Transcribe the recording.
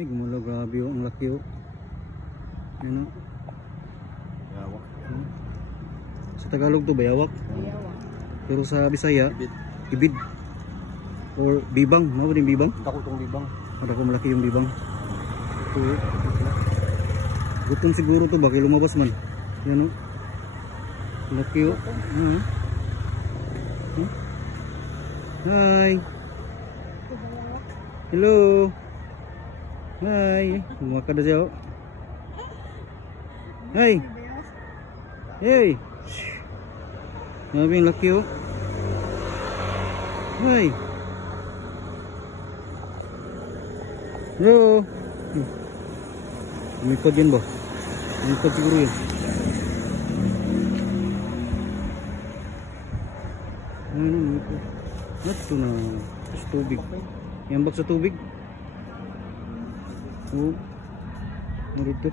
Ay, gumalaw, grabe oh, ang laki oh. Yan oh. Bayawak. Sa Tagalog to bayawak. Bayawak. Pero sa Bisaya, Ibid. ibid. Or bibang, mo din bibang. Dako tong libang. Ada ko malaki yung bibang. Ito oh. Gutom siguro to, bakit lumabas man. Yan oh. Laki oh. Hi. Hello. Hi. Kumakad na siya oh. Hi. Hey. Grabe yung laki oh. Hi. Hello. Umikot yan ba? Umikot siguro yun. Ano umikot? Ito na. Sa tubig. Yambak sa tubig. Oh. Narito.